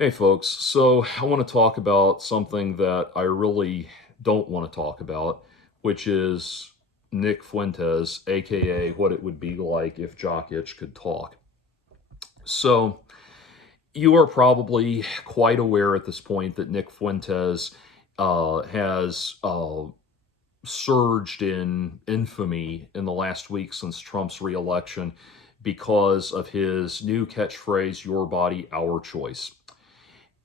Hey folks, so I want to talk about something that I really don't want to talk about, which is Nick Fuentes, aka what it would be like if Jock Itch could talk. So, you are probably quite aware at this point that Nick Fuentes has surged in infamy in the last week since Trump's reelection because of his new catchphrase, "Your body, our choice."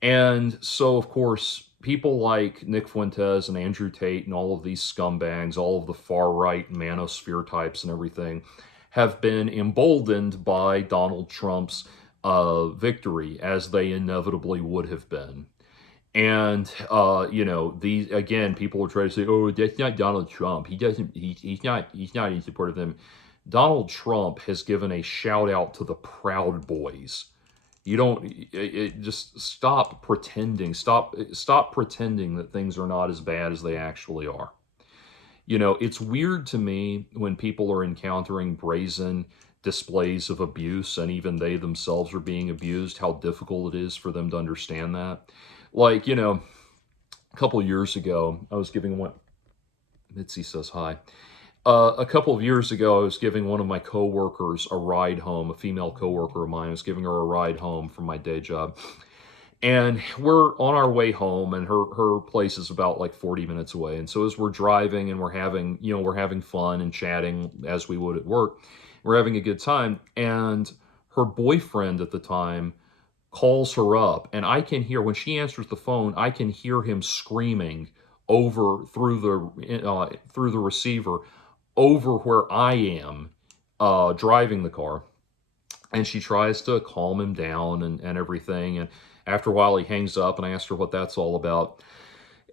And so, of course, people like Nick Fuentes and Andrew Tate and all of these scumbags, all of the far right manosphere types and everything, have been emboldened by Donald Trump's victory, as they inevitably would have been. And these again, people are trying to say, "Oh, that's not Donald Trump. He doesn't. He's not in support of them." Donald Trump has given a shout out to the Proud Boys. You don't just stop pretending. Stop pretending that things are not as bad as they actually are. It's weird to me when people are encountering brazen displays of abuse and even they themselves are being abused, how difficult it is for them to understand that. Like, a couple of years ago, I was giving one, Mitzi says hi. A couple of years ago, I was giving one of my coworkers a ride home, a female coworker of mine. I was giving her a ride home from my day job. And we're on our way home, and her place is about like 40 minutes away. And so as we're driving and we're having fun and chatting as we would at work, we're having a good time. And her boyfriend at the time calls her up, and I can hear when she answers the phone, I can hear him screaming over through the receiver over where I am driving the car. And she tries to calm him down and everything. And after a while, he hangs up, and I asked her what that's all about.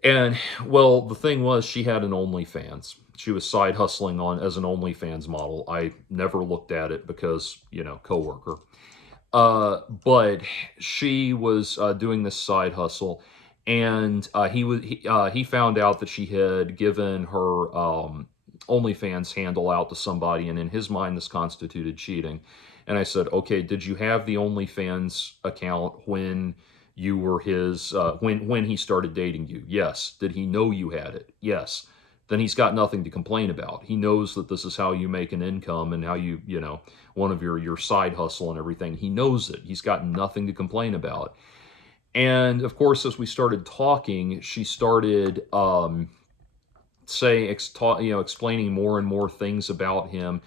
And well, the thing was, she had an OnlyFans. She was side hustling on as an OnlyFans model. I never looked at it because, coworker. But she was doing this side hustle, and he found out that she had given her OnlyFans handle out to somebody, and in his mind, this constituted cheating. And I said, "Okay, did you have the OnlyFans account when you were his when he started dating you?" "Yes." "Did he know you had it?" "Yes." "Then he's got nothing to complain about. He knows that this is how you make an income and how one of your side hustle and everything. He knows it. He's got nothing to complain about." And of course, as we started talking, she started explaining more and more things about him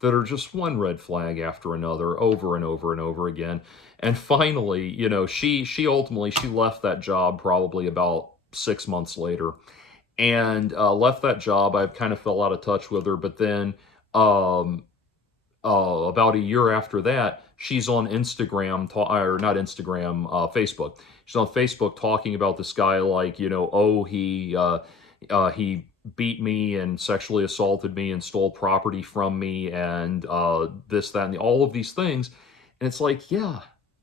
that are just one red flag after another, over and over and over again. And finally, she ultimately she left that job probably about 6 months later, and left that job. I kind of fell out of touch with her, but then about a year after that, she's on Instagram, or not Instagram, Facebook. She's on Facebook talking about this guy like, oh, he beat me and sexually assaulted me and stole property from me and this, that, and all of these things. And it's like, yeah,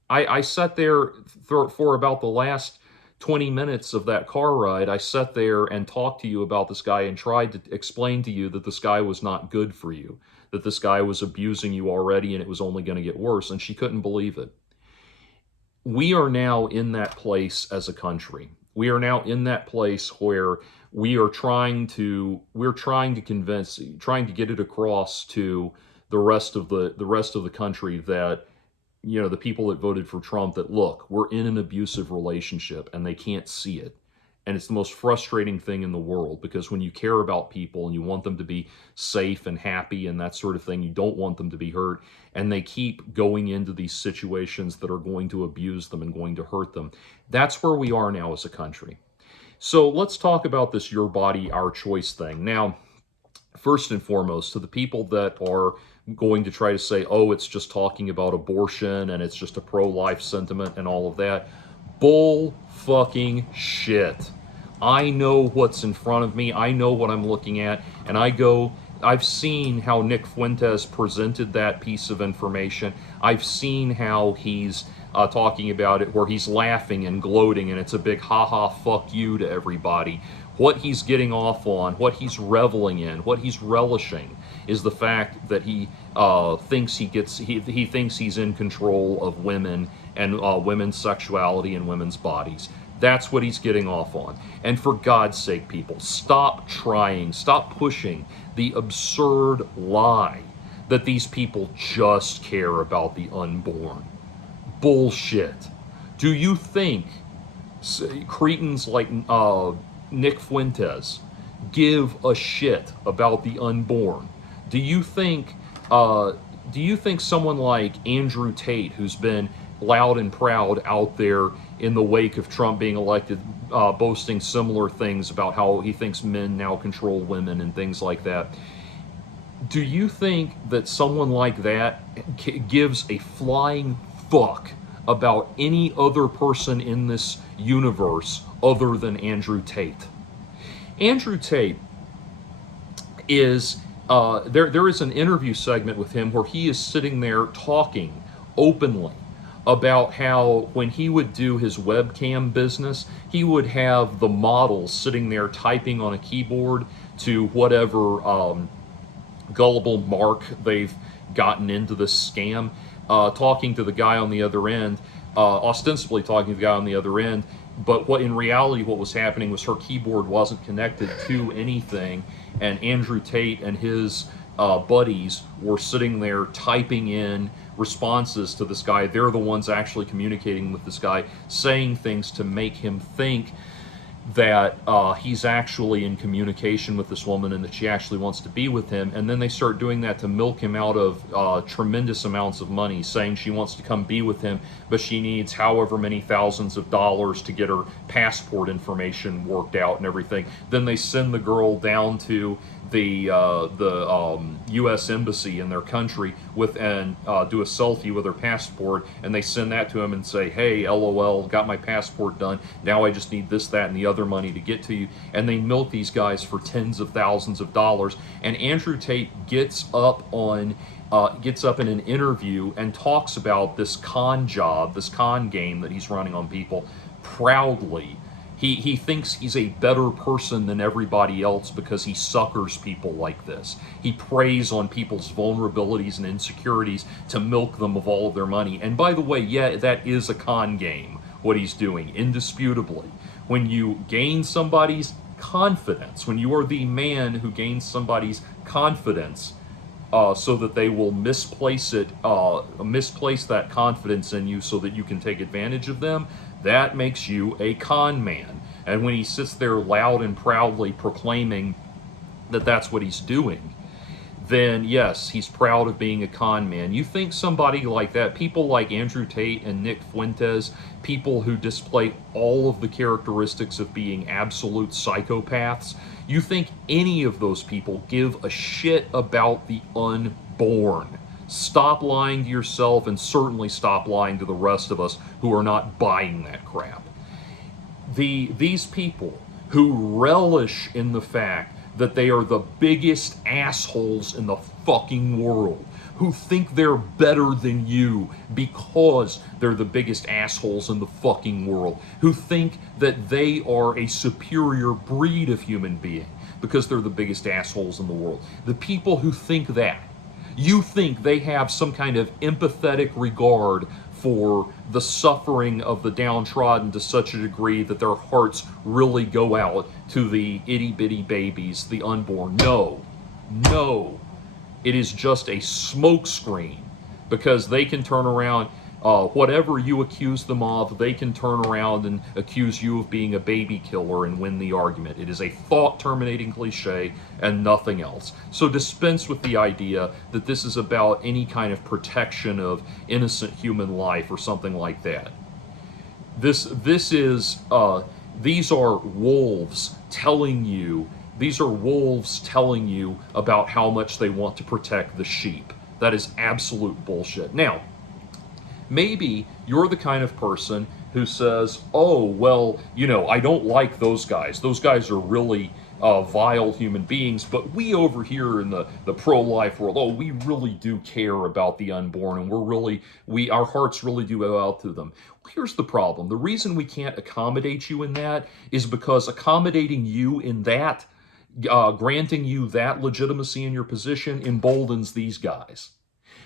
I sat there for about the last 20 minutes of that car ride. I sat there and talked to you about this guy and tried to explain to you that this guy was not good for you, that this guy was abusing you already and it was only going to get worse. And she couldn't believe it. We are now in that place as a country. We are now in that place where we're trying to convince, trying to get it across to the rest of the country that, the people that voted for Trump, that look, we're in an abusive relationship and they can't see it. And it's the most frustrating thing in the world, because when you care about people and you want them to be safe and happy and that sort of thing, you don't want them to be hurt. And they keep going into these situations that are going to abuse them and going to hurt them. That's where we are now as a country. So let's talk about this "your body, our choice" thing. Now, first and foremost, to the people that are going to try to say, oh, it's just talking about abortion and it's just a pro-life sentiment and all of that, bull fucking shit. I know what's in front of me. I know what I'm looking at. And I've seen how Nick Fuentes presented that piece of information. I've seen how he's talking about it, where he's laughing and gloating, and it's a big ha-ha fuck you to everybody. What he's getting off on, what he's reveling in, what he's relishing is the fact that he thinks he thinks he's in control of women and women's sexuality and women's bodies. That's what he's getting off on. And for God's sake, people, stop trying, stop pushing the absurd lie that these people just care about the unborn. Bullshit. Do you think cretins like Nick Fuentes give a shit about the unborn? Do you think someone like Andrew Tate, who's been loud and proud out there in the wake of Trump being elected, boasting similar things about how he thinks men now control women and things like that, do you think that someone like that gives a flying fuck about any other person in this universe other than Andrew Tate? Andrew Tate is, there is an interview segment with him where he is sitting there talking openly about how when he would do his webcam business, he would have the models sitting there typing on a keyboard to whatever gullible mark they've gotten into this scam, talking to the guy on the other end, ostensibly talking to the guy on the other end, but what in reality what was happening was her keyboard wasn't connected to anything, and Andrew Tate and his buddies were sitting there typing in responses to this guy. They're the ones actually communicating with this guy, saying things to make him think that he's actually in communication with this woman and that she actually wants to be with him. And then they start doing that to milk him out of tremendous amounts of money, saying she wants to come be with him, but she needs however many thousands of dollars to get her passport information worked out and everything. Then they send the girl down to the U.S. embassy in their country with and do a selfie with her passport, and they send that to him and say, "Hey, LOL, got my passport done. Now I just need this, that, and the other money to get to you." And they milk these guys for tens of thousands of dollars. And Andrew Tate gets up in an interview and talks about this con job, this con game that he's running on people proudly. He thinks he's a better person than everybody else because he suckers people like this. He preys on people's vulnerabilities and insecurities to milk them of all of their money. And by the way, yeah, that is a con game, what he's doing, indisputably. When you gain somebody's confidence, when you are the man who gains somebody's confidence, so that they will misplace that confidence in you so that you can take advantage of them, that makes you a con man. And when he sits there loud and proudly proclaiming that that's what he's doing, then yes, he's proud of being a con man. You think somebody like that, people like Andrew Tate and Nick Fuentes, people who display all of the characteristics of being absolute psychopaths, you think any of those people give a shit about the unborn? Stop lying to yourself, and certainly stop lying to the rest of us who are not buying that crap. These people who relish in the fact that they are the biggest assholes in the fucking world, who think they're better than you because they're the biggest assholes in the fucking world, who think that they are a superior breed of human being because they're the biggest assholes in the world. The people who think that, you think they have some kind of empathetic regard for the suffering of the downtrodden to such a degree that their hearts really go out to the itty-bitty babies, the unborn. No. It is just a smokescreen, because they can turn around, whatever you accuse them of, they can turn around and accuse you of being a baby killer and win the argument. It is a thought-terminating cliche and nothing else. So dispense with the idea that this is about any kind of protection of innocent human life or something like that. These are wolves telling you, about how much they want to protect the sheep. That is absolute bullshit. Now, maybe you're the kind of person who says, "Oh, well, I don't like those guys. Those guys are really vile human beings, but we over here in the pro-life world, we really do care about the unborn, and our hearts really do go out to them." Well, here's the problem. The reason we can't accommodate you in that is because accommodating you in that, granting you that legitimacy in your position, emboldens these guys.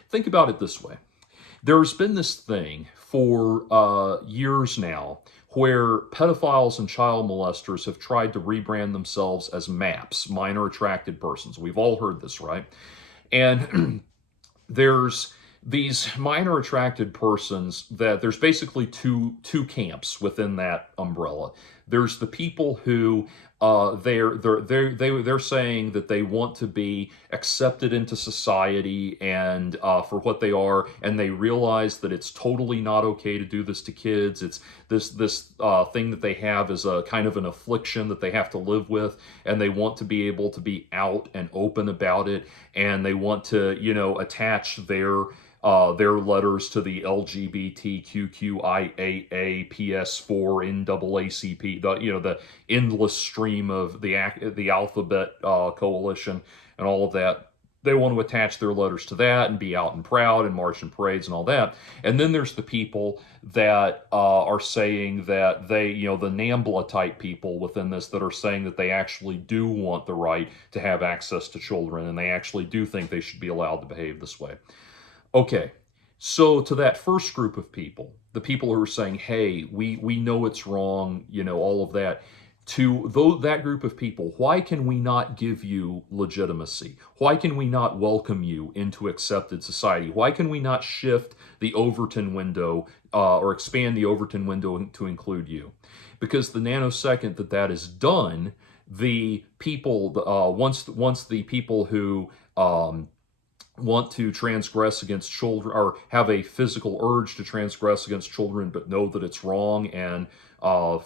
Think about it this way. There's been this thing for years now where pedophiles and child molesters have tried to rebrand themselves as MAPs, minor attracted persons. We've all heard this, right? And there's these minor attracted persons that there's basically two camps within that umbrella. There's the people who they're saying that they want to be accepted into society and for what they are, and they realize that it's totally not okay to do this to kids. It's this thing that they have is a kind of an affliction that they have to live with, and they want to be able to be out and open about it, and they want to attach their letters to the LGBTQIAA PS4 NAACP, the endless stream of the alphabet coalition and all of that. They want to attach their letters to that and be out and proud and march in parades and all that. And then there's the people that are saying that they, the NAMBLA type people within this that are saying that they actually do want the right to have access to children, and they actually do think they should be allowed to behave this way. Okay, so to that first group of people, the people who are saying, hey, we know it's wrong, all of that, to that group of people, why can we not give you legitimacy? Why can we not welcome you into accepted society? Why can we not shift the Overton window or expand the Overton window to include you? Because the nanosecond that is done, the people, once the people who want to transgress against children or have a physical urge to transgress against children but know that it's wrong and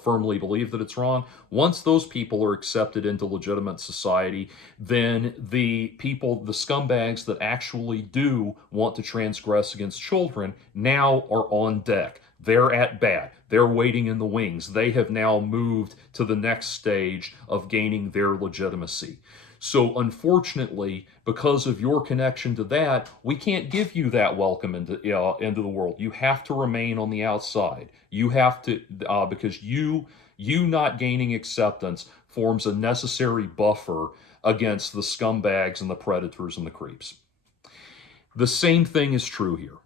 firmly believe that it's wrong, once those people are accepted into legitimate society, then the people, the scumbags that actually do want to transgress against children now are on deck. They're at bat. They're waiting in the wings. They have now moved to the next stage of gaining their legitimacy. So unfortunately, because of your connection to that, we can't give you that welcome into the world. You have to remain on the outside. You have to, because you not gaining acceptance forms a necessary buffer against the scumbags and the predators and the creeps. The same thing is true here.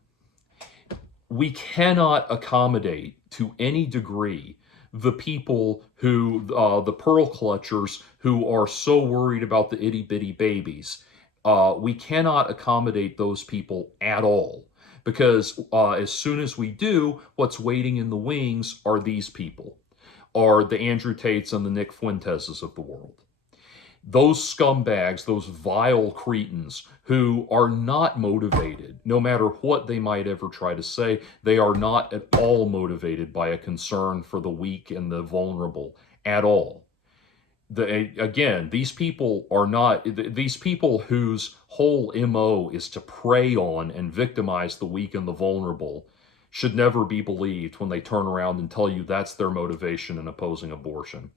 We cannot accommodate to any degree the people who, the pearl clutchers, who are so worried about the itty bitty babies. We cannot accommodate those people at all, because as soon as we do, what's waiting in the wings are these people, are the Andrew Tates and the Nick Fuenteses of the world. Those scumbags, those vile cretins who are not motivated, no matter what they might ever try to say, they are not at all motivated by a concern for the weak and the vulnerable at all. Again, these people are not, these people whose whole MO is to prey on and victimize the weak and the vulnerable should never be believed when they turn around and tell you that's their motivation in opposing abortion.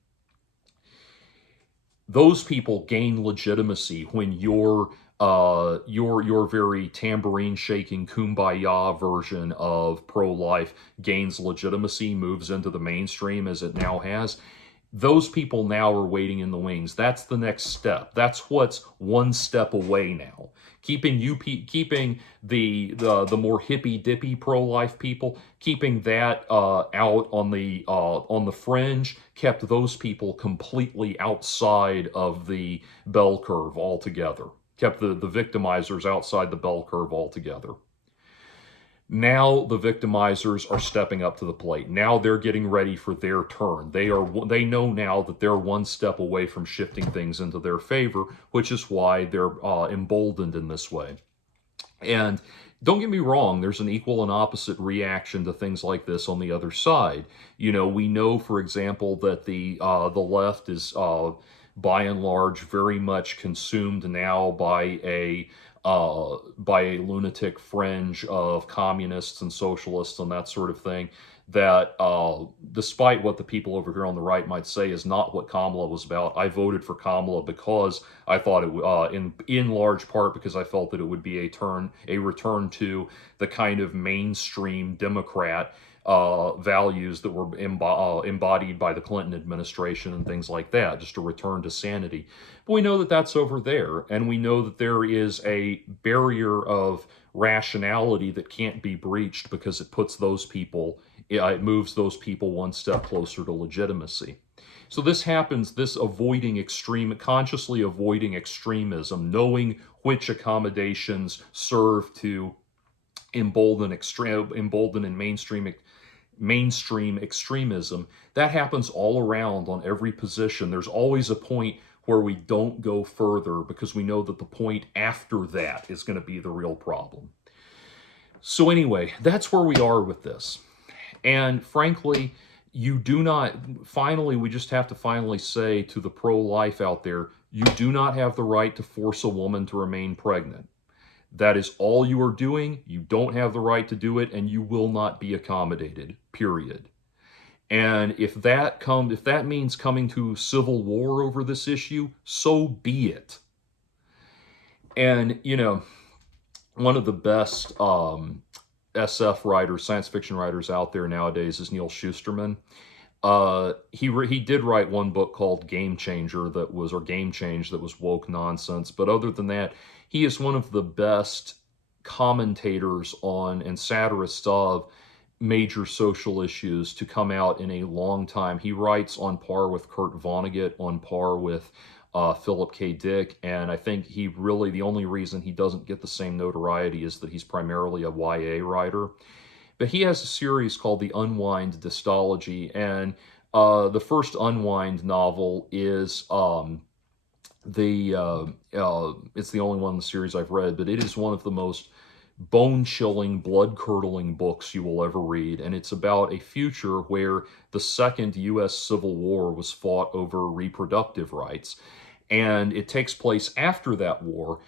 Those people gain legitimacy when your very tambourine shaking kumbaya version of pro-life gains legitimacy, moves into the mainstream as it now has. Those people now are waiting in the wings. That's the next step. That's what's one step away now. Keeping the more hippy dippy pro-life people, keeping that out on the fringe, kept those people completely outside of the bell curve altogether. Kept the victimizers outside the bell curve altogether. Now the victimizers are stepping up to the plate. Now they're getting ready for their turn. They know now that they're one step away from shifting things into their favor, which is why they're emboldened in this way. And don't get me wrong, there's an equal and opposite reaction to things like this on the other side. We know, for example, that the left is by and large very much consumed now by a lunatic fringe of communists and socialists and that sort of thing, that despite what the people over here on the right might say is not what Kamala was about. I voted for Kamala because I thought it in large part because I felt that it would be a return to the kind of mainstream Democrat values that were embodied by the Clinton administration and things like that, just a return to sanity. But we know that that's over there, and we know that there is a barrier of rationality that can't be breached because it puts those people, it moves those people one step closer to legitimacy. So this happens, this consciously avoiding extremism, knowing which accommodations serve to embolden and mainstream extremism. That happens all around on every position. There's always a point where we don't go further because we know that the point after that is going to be the real problem. So anyway, that's where we are with this. And frankly, you do not, finally, we just have to finally say to the pro-life out there, you do not have the right to force a woman to remain pregnant. That is all you are doing. You don't have the right to do it, and you will not be accommodated, period. And if that means coming to civil war over this issue, so be it. And, one of the best SF writers, science fiction writers out there nowadays is Neil Shusterman. He did write one book called Game Change that was woke nonsense. But other than that, he is one of the best commentators on and satirists of major social issues to come out in a long time. He writes on par with Kurt Vonnegut, on par with Philip K. Dick, and I think the only reason he doesn't get the same notoriety is that he's primarily a YA writer. But he has a series called The Unwind Dystology, and the first Unwind novel is it's the only one in the series I've read, but it is one of the most bone-chilling, blood-curdling books you will ever read, and it's about a future where the second U.S. Civil War was fought over reproductive rights, and it takes place after that war,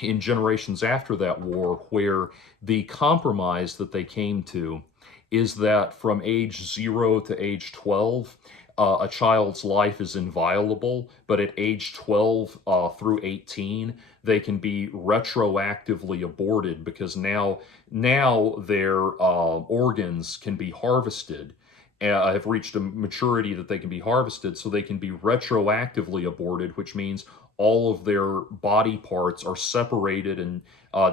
in generations after that war, where the compromise that they came to is that from age 0 to age 12, a child's life is inviolable, but at age 12 through 18, they can be retroactively aborted because now their organs can be harvested, have reached a maturity that they can be harvested, so they can be retroactively aborted, which means all of their body parts are separated and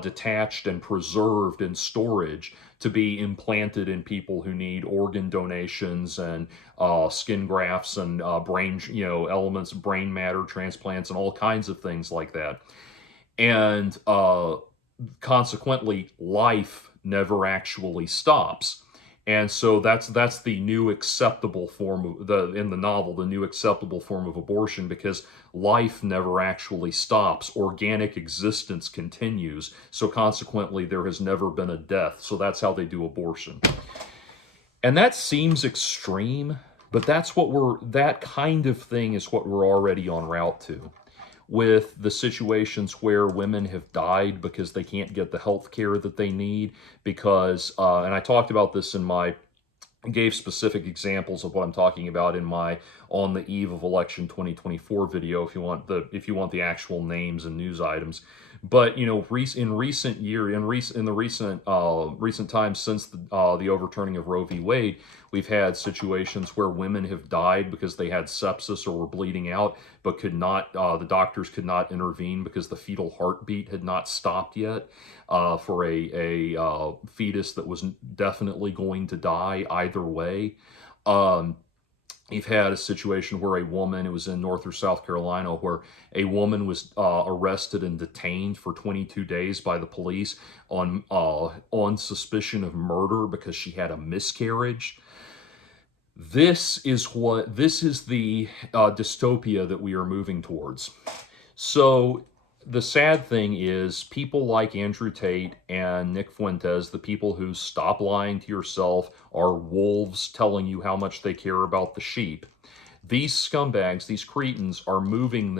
detached and preserved in storage to be implanted in people who need organ donations and skin grafts and brain, elements, brain matter transplants and all kinds of things like that. And consequently, life never actually stops. And so that's the new acceptable form of in the novel, the new acceptable form of abortion, because life never actually stops. Organic existence continues. So consequently, there has never been a death. So that's how they do abortion. And that seems extreme, but that kind of thing is what we're already en route to, with the situations where women have died because they can't get the health care that they need because, and I talked about this gave specific examples of what I'm talking about in my On the Eve of Election 2024 video, if you want the actual names and news items. But in recent times since the overturning of Roe v. Wade, we've had situations where women have died because they had sepsis or were bleeding out, but the doctors could not intervene because the fetal heartbeat had not stopped yet for a fetus that was definitely going to die either way. You've had a situation where it was in North or South Carolina, where a woman was arrested and detained for 22 days by the police on suspicion of murder because she had a miscarriage. This is the dystopia that we are moving towards. So the sad thing is, people like Andrew Tate and Nick Fuentes, the people who stop lying to yourself, are wolves telling you how much they care about the sheep. These scumbags, these cretins, are using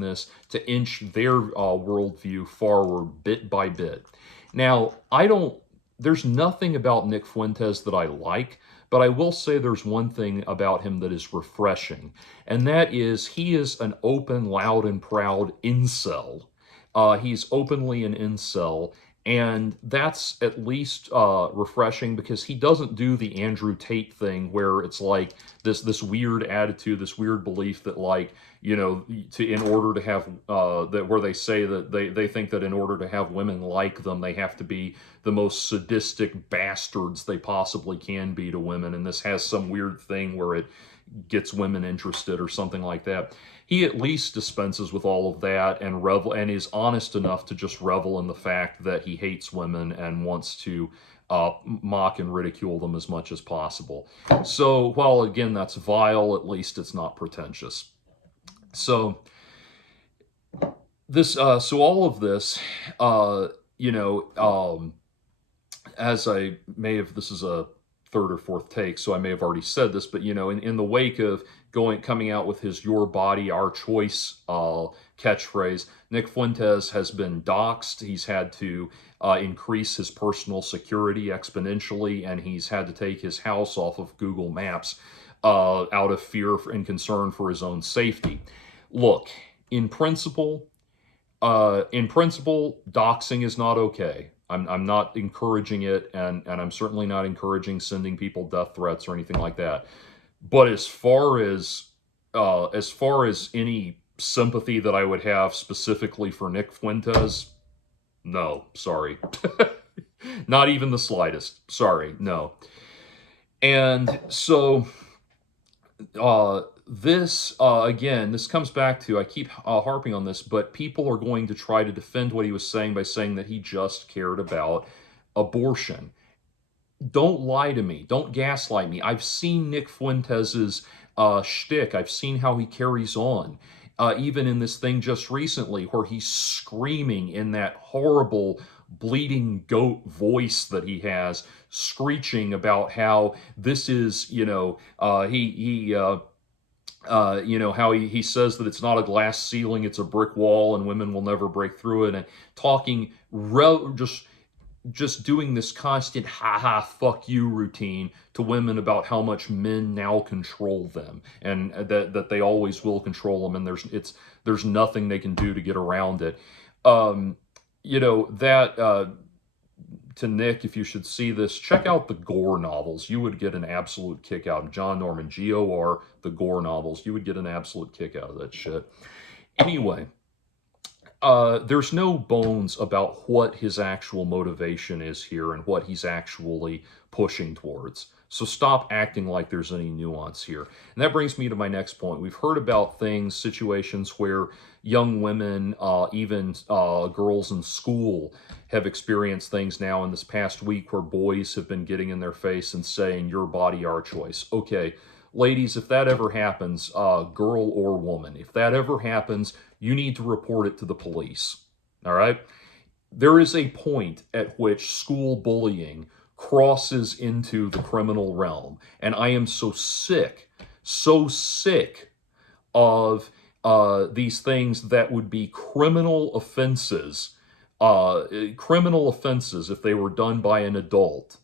this to inch their worldview forward bit by bit. Now, there's nothing about Nick Fuentes that I like, but I will say there's one thing about him that is refreshing, and that is he is an open, loud, and proud incel. He's openly an incel, And that's at least refreshing, because he doesn't do the Andrew Tate thing where it's like this weird attitude, this weird belief that, like, you know, in order to have that, where they say that they think that in order to have women like them, they have to be the most sadistic bastards they possibly can be to women, and this has some weird thing where it gets women interested or something like that. He at least dispenses with all of that and is honest enough to just revel in the fact that he hates women and wants to mock and ridicule them as much as possible. So while again that's vile, at least it's not pretentious. So so all of this, you know, as I may have, this is a third or fourth take, so I may have already said this, but, you know, in the wake of coming out with his "Your Body, Our Choice" catchphrase, Nick Fuentes has been doxxed. He's had to increase his personal security exponentially, and he's had to take his house off of Google Maps out of fear and concern for his own safety. Look, in principle, doxing is not okay. I'm not encouraging it, and I'm certainly not encouraging sending people death threats or anything like that. But as far as any sympathy that I would have specifically for Nick Fuentes, no, sorry. Not even the slightest. Sorry, no. And so this again, this comes back to, I keep harping on this, but people are going to try to defend what he was saying by saying that he just cared about abortion. Don't lie to me. Don't gaslight me. I've seen Nick Fuentes's shtick. I've seen how he carries on. Even in this thing just recently, where he's screaming in that horrible bleeding goat voice that he has, screeching about how this is, you know, you know, how he says that it's not a glass ceiling, it's a brick wall, and women will never break through it, and talking just doing this constant ha ha fuck you routine to women about how much men now control them, and that they always will control them, and there's nothing they can do to get around it. You know, that to Nick, if you should see this, check out the Gore novels. You would get an absolute kick out of John Norman, G-O-R, the Gore novels. You would get an absolute kick out of that shit. Anyway, there's no bones about what his actual motivation is here and what he's actually pushing towards. So stop acting like there's any nuance here. And that brings me to my next point. We've heard about things, situations where young women, even girls in school, have experienced things now in this past week where boys have been getting in their face and saying, "Your body, our choice." Okay, ladies, if that ever happens, girl or woman, if that ever happens, you need to report it to the police. All right? There is a point at which school bullying crosses into the criminal realm. And I am so sick of these things that would be criminal offenses if they were done by an adult,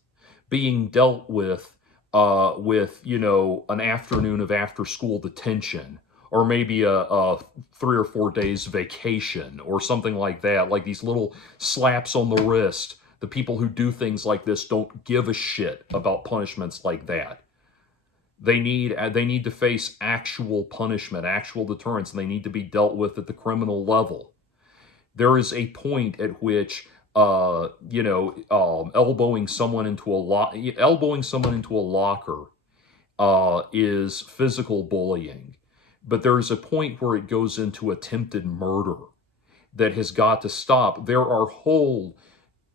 being dealt with, you know, an afternoon of after-school detention, or maybe a 3 or 4 days vacation, or something like that, like these little slaps on the wrist. The people who do things like this don't give a shit about punishments like that. They need to face actual punishment, actual deterrence, and they need to be dealt with at the criminal level. There is a point at which, you know, elbowing someone into a locker is physical bullying. But there is a point where it goes into attempted murder that has got to stop. There are whole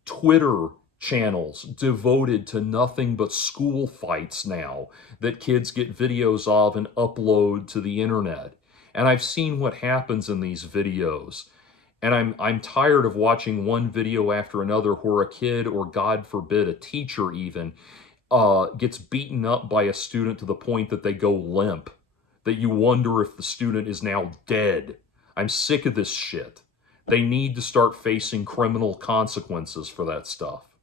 Twitter channels devoted to nothing but school fights now that kids get videos of and upload to the internet. And I've seen what happens in these videos. And I'm tired of watching one video after another where a kid, or God forbid, a teacher even, gets beaten up by a student to the point that they go limp, that you wonder if the student is now dead. I'm sick of this shit. They need to start facing criminal consequences for that stuff.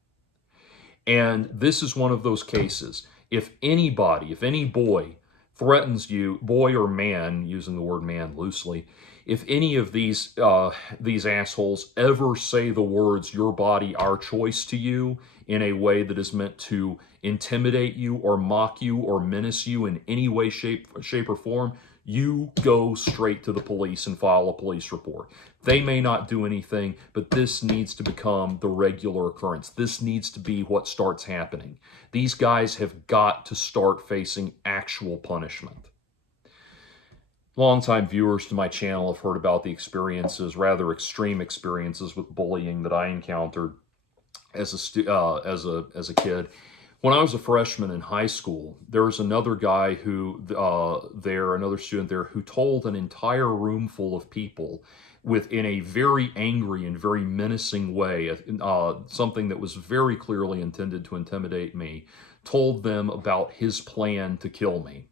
And this is one of those cases. If any boy threatens you, boy or man, using the word man loosely, if any of these assholes ever say the words "your body, our choice" to you in a way that is meant to intimidate you or mock you or menace you in any way, shape or form, you go straight to the police and file a police report. They may not do anything, but this needs to become the regular occurrence. This needs to be what starts happening. These guys have got to start facing actual punishment. Longtime viewers to my channel have heard about the experiences, rather extreme experiences with bullying that I encountered as a kid. When I was a freshman in high school, there was another guy another student there, who told an entire room full of people in a very angry and very menacing way, something that was very clearly intended to intimidate me, told them about his plan to kill me.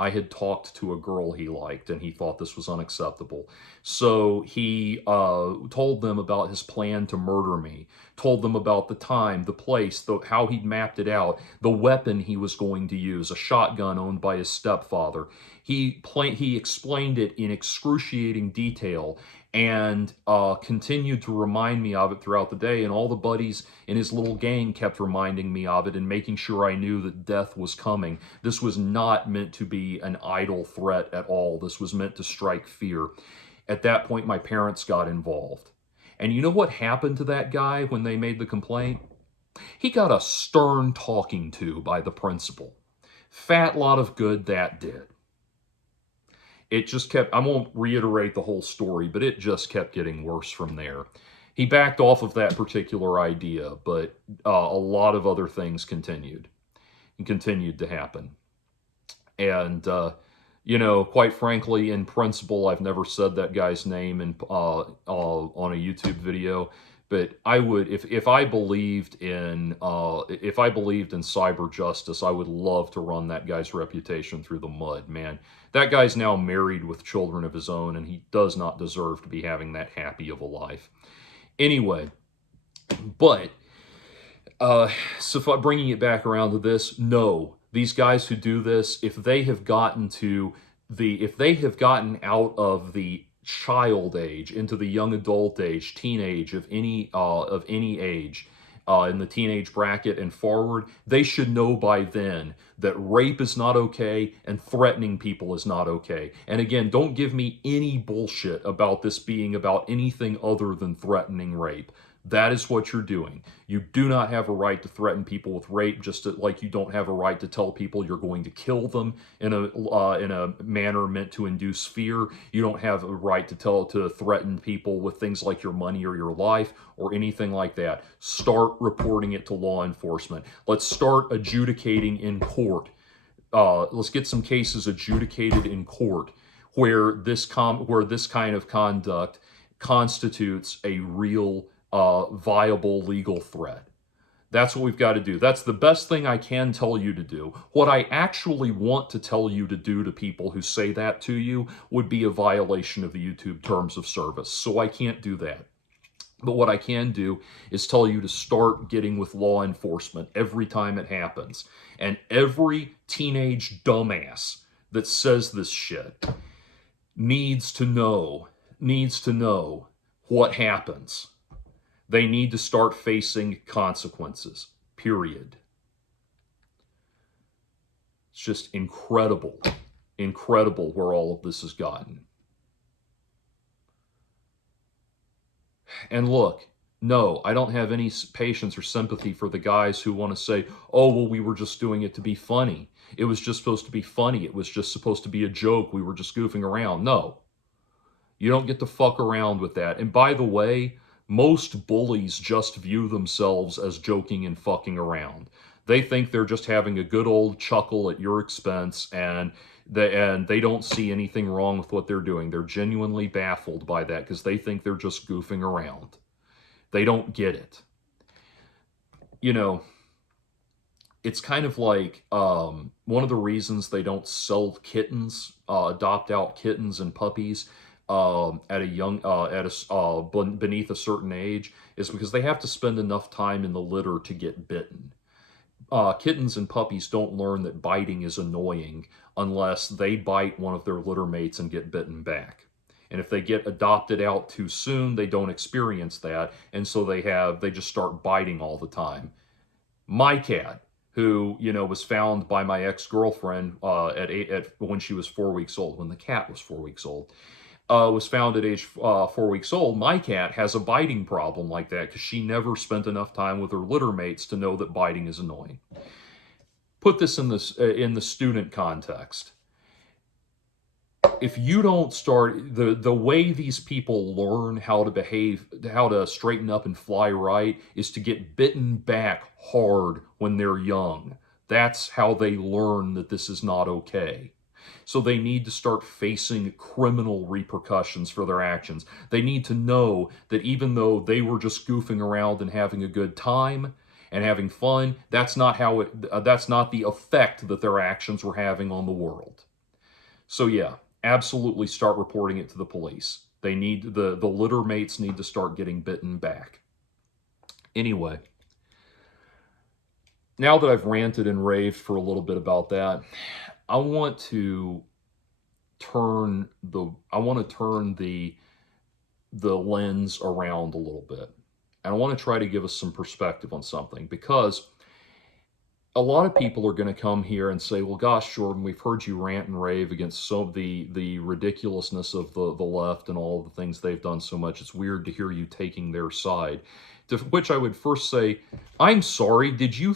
I had talked to a girl he liked, and he thought this was unacceptable. So he told them about his plan to murder me, told them about the time, the place, how he'd mapped it out, the weapon he was going to use, a shotgun owned by his stepfather. He explained it in excruciating detail, and continued to remind me of it throughout the day, and all the buddies in his little gang kept reminding me of it and making sure I knew that death was coming. This was not meant to be an idle threat at all. This was meant to strike fear. At that point, my parents got involved. And you know what happened to that guy when they made the complaint? He got a stern talking to by the principal. Fat lot of good that did. It just kept, I won't reiterate the whole story, but it just kept getting worse from there. He backed off of that particular idea, but a lot of other things continued to happen. And, quite frankly, in principle, I've never said that guy's name on a YouTube video. But I would, if I believed in cyber justice, I would love to run that guy's reputation through the mud, man. That guy's now married with children of his own, and he does not deserve to be having that happy of a life. Anyway, but so bringing it back around to this, no, these guys who do this, if they have gotten out of the child age into the young adult age, teenage of any age, in the teenage bracket and forward, they should know by then that rape is not okay and threatening people is not okay. And again, don't give me any bullshit about this being about anything other than threatening rape. That is what you're doing. You do not have a right to threaten people with rape, just like you don't have a right to tell people you're going to kill them in a manner meant to induce fear. You don't have a right to threaten people with things like your money or your life or anything like that. Start reporting it to law enforcement. Let's start adjudicating in court. Let's get some cases adjudicated in court where this kind of conduct constitutes a real viable legal threat. That's what we've got to do. That's the best thing I can tell you to do. What I actually want to tell you to do to people who say that to you would be a violation of the YouTube terms of service. So I can't do that. But what I can do is tell you to start getting with law enforcement every time it happens. And every teenage dumbass that says this shit needs to know what happens. They need to start facing consequences, period. It's just incredible where all of this has gotten. And look, no, I don't have any patience or sympathy for the guys who want to say, oh, well, we were just doing it to be funny. It was just supposed to be funny. It was just supposed to be a joke. We were just goofing around. No, you don't get to fuck around with that. And by the way, most bullies just view themselves as joking and fucking around. They think they're just having a good old chuckle at your expense, and they don't see anything wrong with what they're doing. They're genuinely baffled by that because they think they're just goofing around. They don't get it. It's kind of like one of the reasons they don't sell kittens, adopt out kittens and puppies beneath a certain age, is because they have to spend enough time in the litter to get bitten. kittens and puppies don't learn that biting is annoying unless they bite one of their litter mates and get bitten back. And if they get adopted out too soon, they don't experience that, and so they just start biting all the time. My cat, who was found by my ex-girlfriend when she was 4 weeks old, when the cat was 4 weeks old, was found at age 4 weeks old. My cat has a biting problem like that because she never spent enough time with her litter mates to know that biting is annoying. Put this in the student context. If you don't start the way these people learn how to behave, how to straighten up and fly right, is to get bitten back hard when they're young. That's how they learn that this is not okay. So they need to start facing criminal repercussions for their actions. They need to know that even though they were just goofing around and having a good time and having fun, that's not the effect that their actions were having on the world. So yeah, absolutely start reporting it to the police. They need the litter mates need to start getting bitten back. Anyway, now that I've ranted and raved for a little bit about that, I want to turn the lens around a little bit. And I want to try to give us some perspective on something, because a lot of people are going to come here and say, well, gosh, Jordan, we've heard you rant and rave against the ridiculousness of the left and all of the things they've done so much. It's weird to hear you taking their side. To which I would first say, I'm sorry, did you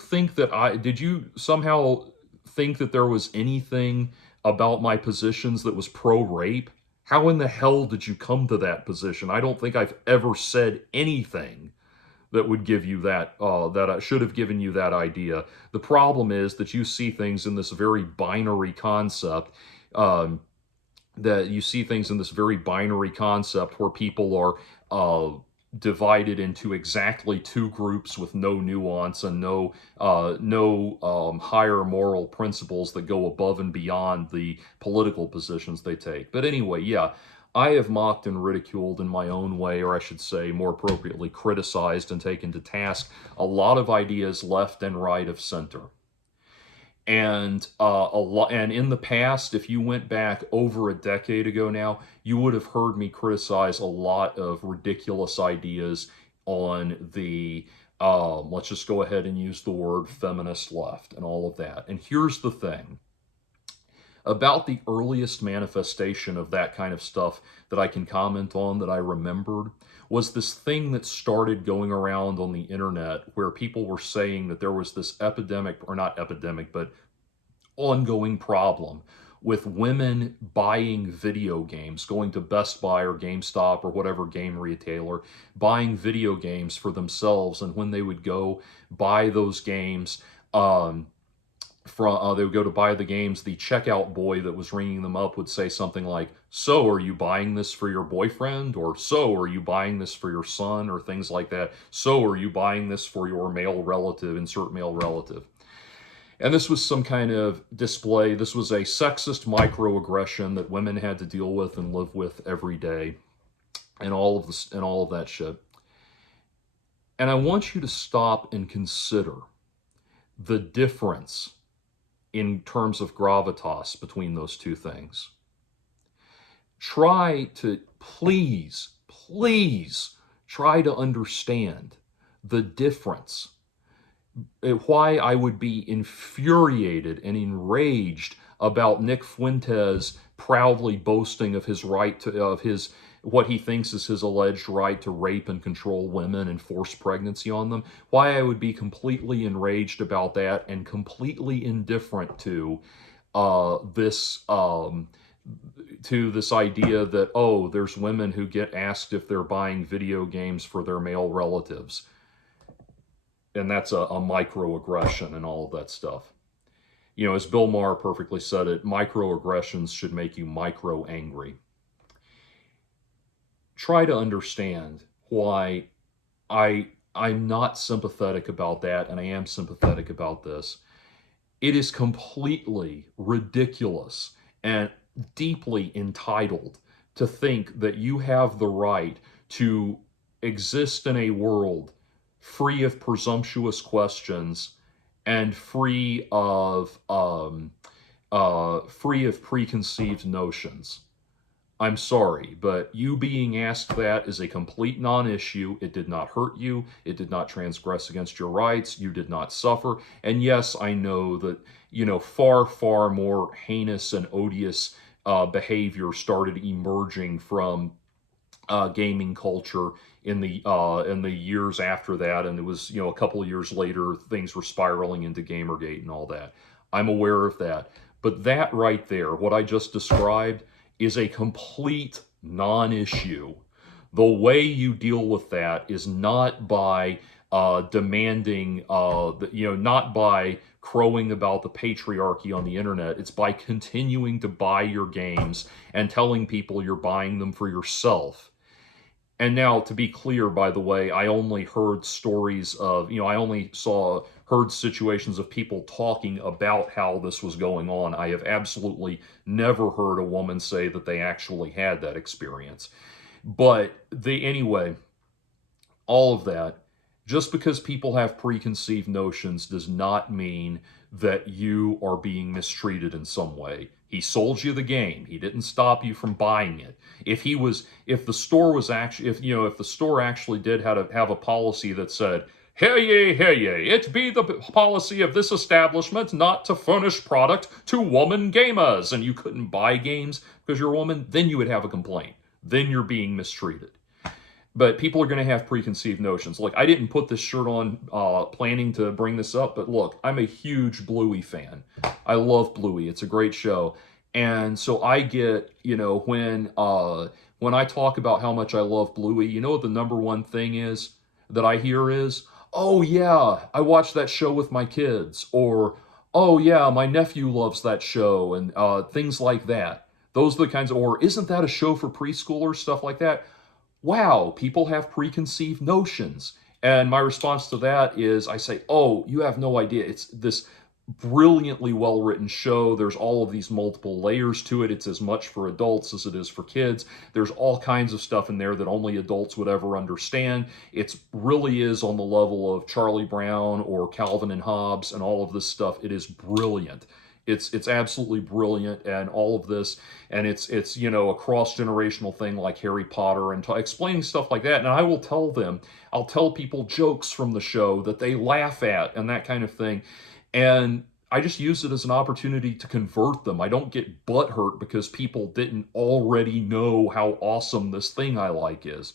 somehow think that there was anything about my positions that was pro-rape? How in the hell did you come to that position? I don't think I've ever said anything that would give you that I should have given you that idea. The problem is that you see things in this very binary concept. That you see things in this very binary concept where people are divided into exactly two groups with no nuance and no higher moral principles that go above and beyond the political positions they take. But anyway, yeah, I have mocked and ridiculed in my own way, or I should say more appropriately criticized and taken to task, a lot of ideas left and right of center. And and in the past, if you went back over a decade ago now, you would have heard me criticize a lot of ridiculous ideas on the let's just go ahead and use the word feminist left and all of that. And here's the thing about the earliest manifestation of that kind of stuff that I can comment on that I remembered was this thing that started going around on the internet where people were saying that there was this epidemic, or not epidemic, but ongoing problem with women buying video games, going to Best Buy or GameStop or whatever game retailer, buying video games for themselves. And when they would go buy those games, they would go to buy the games, the checkout boy that was ringing them up would say something like, so are you buying this for your boyfriend? Or so are you buying this for your son? Or things like that. So are you buying this for your male relative, insert male relative. And this was some kind of display. This was a sexist microaggression that women had to deal with and live with every day, and all of that shit. And I want you to stop and consider the difference in terms of gravitas between those two things. Try to, please try to understand the difference. Why I would be infuriated and enraged about Nick Fuentes proudly boasting of his right to, what he thinks is his alleged right to rape and control women and force pregnancy on them. Why I would be completely enraged about that and completely indifferent to this idea that, oh, there's women who get asked if they're buying video games for their male relatives. And that's a microaggression and all of that stuff. You know, as Bill Maher perfectly said it, microaggressions should make you micro-angry. Try to understand why I'm not sympathetic about that, and I am sympathetic about this. It is completely ridiculous and deeply entitled to think that you have the right to exist in a world free of presumptuous questions and free of preconceived notions. I'm sorry, but you being asked that is a complete non-issue. It did not hurt you. It did not transgress against your rights. You did not suffer. And yes, I know that, far, far more heinous and odious behavior started emerging from gaming culture in the years after that, and it was a couple of years later things were spiraling into Gamergate and all that. I'm aware of that, but that right there, what I just described, is a complete non-issue. The way you deal with that is not by demanding, not by crowing about the patriarchy on the internet. It's by continuing to buy your games and telling people you're buying them for yourself. And now, to be clear, by the way, I only heard stories of, I only heard situations of people talking about how this was going on. I have absolutely never heard a woman say that they actually had that experience. But anyway, all of that, just because people have preconceived notions does not mean that you are being mistreated in some way. He sold you the game. He didn't stop you from buying it. If the store was actually, if the store actually did have a policy that said, hear ye, it be the policy of this establishment not to furnish product to woman gamers, and you couldn't buy games because you're a woman, then you would have a complaint. Then you're being mistreated. But people are going to have preconceived notions. Like, I didn't put this shirt on planning to bring this up, but look, I'm a huge Bluey fan. I love Bluey. It's a great show. And so I get, when I talk about how much I love Bluey, you know what the number one thing is that I hear is, oh yeah, I watched that show with my kids, or oh yeah, my nephew loves that show, and things like that. Those are the kinds of, or isn't that a show for preschoolers, stuff like that. Wow, people have preconceived notions. And my response to that is I say, oh, you have no idea. It's this brilliantly well-written show. There's all of these multiple layers to it. It's as much for adults as it is for kids. There's all kinds of stuff in there that only adults would ever understand. It really is on the level of Charlie Brown or Calvin and Hobbes and all of this stuff. It is brilliant. It's absolutely brilliant, and all of this, and it's a cross-generational thing like Harry Potter, and explaining stuff like that. And I'll tell people jokes from the show that they laugh at and that kind of thing, and I just use it as an opportunity to convert them. I don't get butthurt because people didn't already know how awesome this thing I like is.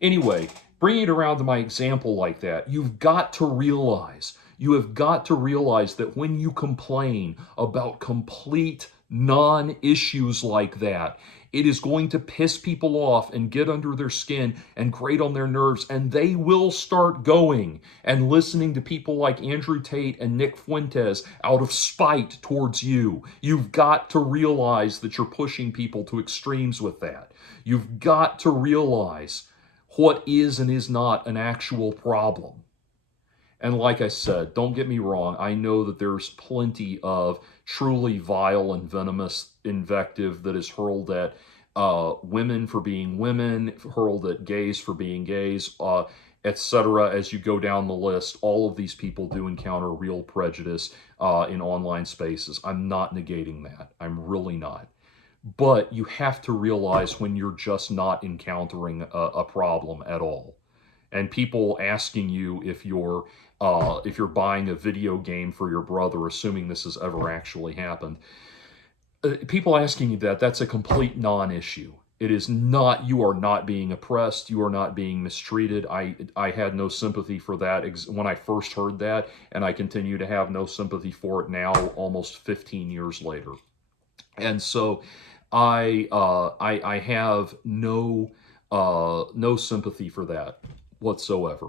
Anyway, bringing it around to my example like that, you have got to realize that when you complain about complete non-issues like that, it is going to piss people off and get under their skin and grate on their nerves, and they will start going and listening to people like Andrew Tate and Nick Fuentes out of spite towards you. You've got to realize that you're pushing people to extremes with that. You've got to realize what is and is not an actual problem. And like I said, don't get me wrong, I know that there's plenty of truly vile and venomous invective that is hurled at women for being women, hurled at gays for being gays, etc. As you go down the list, all of these people do encounter real prejudice in online spaces. I'm not negating that. I'm really not. But you have to realize when you're just not encountering a problem at all. And people asking you if you're buying a video game for your brother, assuming this has ever actually happened, people asking you that's a complete non-issue. It is not, you are not being oppressed, you are not being mistreated. I had no sympathy for that when I first heard that, and I continue to have no sympathy for it now, almost 15 years later. And so I have no sympathy for that whatsoever.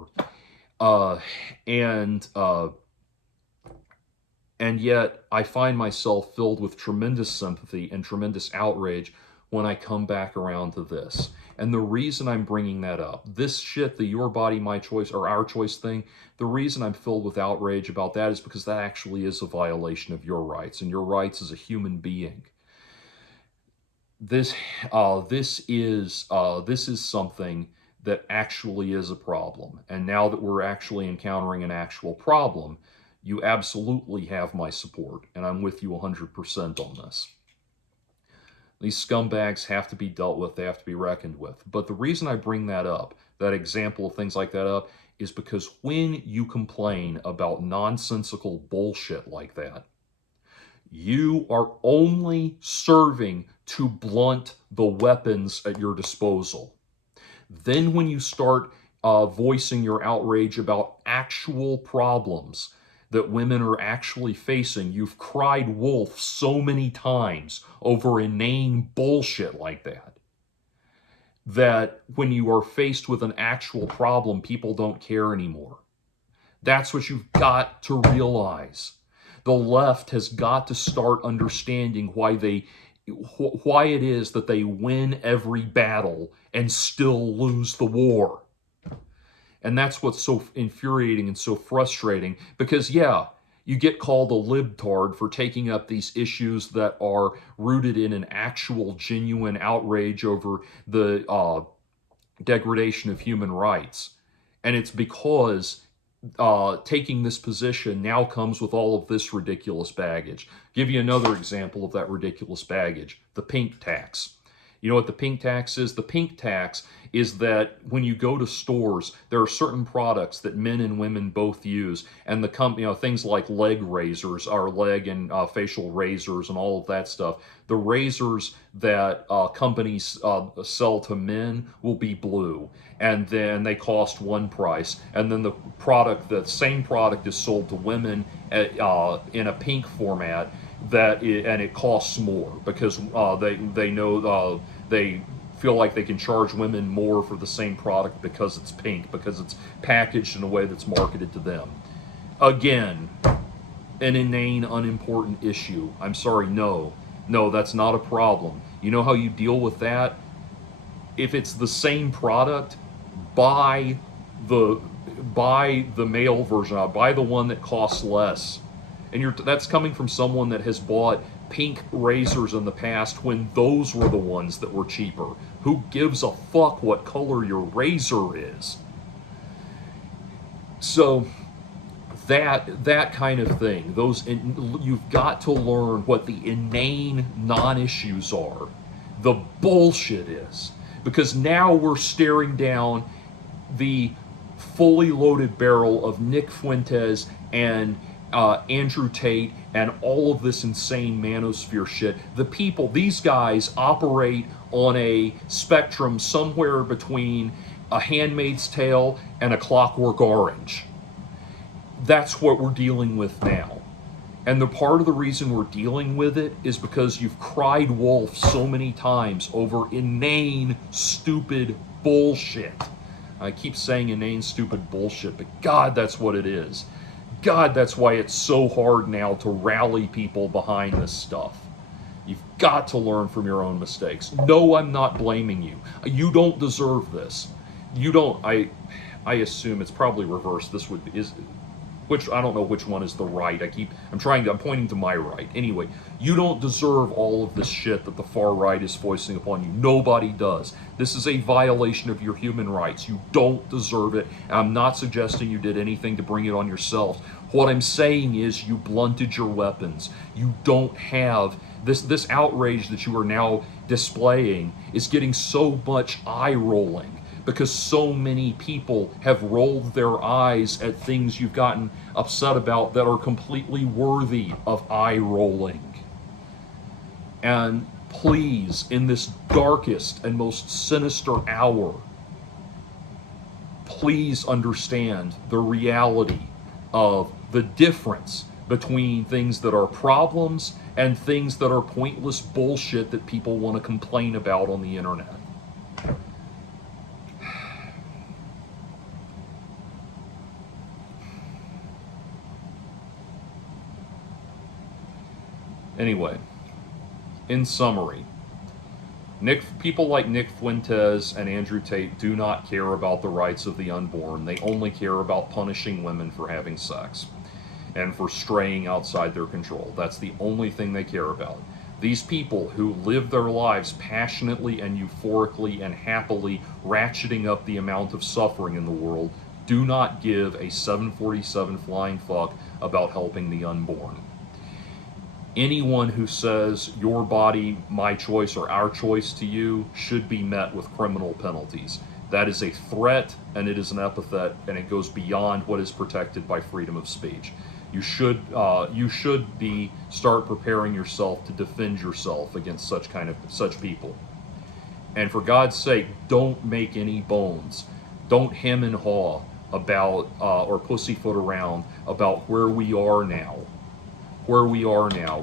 Uh, and uh, and yet I find myself filled with tremendous sympathy and tremendous outrage when I come back around to this. And the reason I'm bringing that up, this shit, the your body, my choice, or our choice thing, the reason I'm filled with outrage about that is because that actually is a violation of your rights and your rights as a human being. This is something that actually is a problem. And now that we're actually encountering an actual problem, you absolutely have my support, and I'm with you 100% on this. These scumbags have to be dealt with, they have to be reckoned with. But the reason I bring that up, that example of things like that up, is because when you complain about nonsensical bullshit like that, you are only serving to blunt the weapons at your disposal. Then when you start voicing your outrage about actual problems that women are actually facing, you've cried wolf so many times over inane bullshit like that, that when you are faced with an actual problem, people don't care anymore. That's what you've got to realize. The left has got to start understanding why it is that they win every battle and still lose the war. And that's what's so infuriating and so frustrating, because yeah, you get called a libtard for taking up these issues that are rooted in an actual genuine outrage over the degradation of human rights. And it's because taking this position now comes with all of this ridiculous baggage. Give you another example of that ridiculous baggage: the pink tax. You know what the pink tax is? The pink tax is that when you go to stores, there are certain products that men and women both use, and the company, things like leg razors, our leg and facial razors, and all of that stuff. The razors that companies sell to men will be blue, and then they cost one price, and then the same product is sold to women in a pink format, and it costs more because they know they feel like they can charge women more for the same product because it's pink, because it's packaged in a way that's marketed to them. Again, an inane, unimportant issue. I'm sorry, no, that's not a problem. You know how you deal with that? If it's the same product, buy the male version. Buy the one that costs less. And that's coming from someone that has bought pink razors in the past when those were the ones that were cheaper. Who gives a fuck what color your razor is? So that kind of thing, you've got to learn what the inane non-issues are, the bullshit is, because now we're staring down the fully loaded barrel of Nick Fuentes and Andrew Tate and all of this insane manosphere shit. These guys operate on a spectrum somewhere between A Handmaid's Tale and A Clockwork Orange. That's what we're dealing with now. And the part of the reason we're dealing with it is because you've cried wolf so many times over inane, stupid bullshit. I keep saying inane, stupid bullshit, but God, that's what it is. God, that's why it's so hard now to rally people behind this stuff. You've got to learn from your own mistakes. No, I'm not blaming you. You don't deserve this. You don't. I assume it's probably reversed. Which I don't know which one is the right. I'm pointing to my right. Anyway, you don't deserve all of this shit that the far right is foisting upon you. Nobody does. This is a violation of your human rights. You don't deserve it. I'm not suggesting you did anything to bring it on yourself. What I'm saying is you blunted your weapons. You don't have this outrage that you are now displaying is getting so much eye rolling, because so many people have rolled their eyes at things you've gotten upset about that are completely worthy of eye rolling. And please, in this darkest and most sinister hour, please understand the reality of the difference between things that are problems and things that are pointless bullshit that people want to complain about on the internet. Anyway, in summary, people like Nick Fuentes and Andrew Tate do not care about the rights of the unborn. They only care about punishing women for having sex and for straying outside their control. That's the only thing they care about. These people who live their lives passionately and euphorically and happily ratcheting up the amount of suffering in the world do not give a 747 flying fuck about helping the unborn. Anyone who says your body, my choice, or our choice to you should be met with criminal penalties. That is a threat, and it is an epithet, and it goes beyond what is protected by freedom of speech. You should start preparing yourself to defend yourself against such people. And for God's sake, don't make any bones. Don't hem and haw about or pussyfoot around about where we are now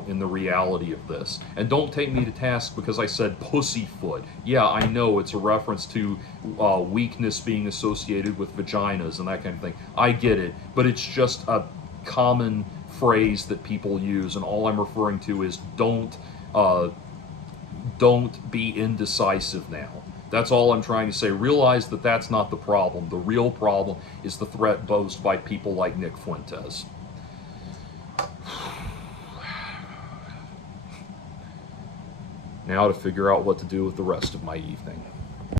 in the reality of this. And don't take me to task because I said pussyfoot. Yeah, I know it's a reference to weakness being associated with vaginas and that kind of thing. I get it, but it's just a common phrase that people use, and all I'm referring to is don't be indecisive now. That's all I'm trying to say. Realize that that's not the problem. The real problem is the threat posed by people like Nick Fuentes. Now to figure out what to do with the rest of my evening.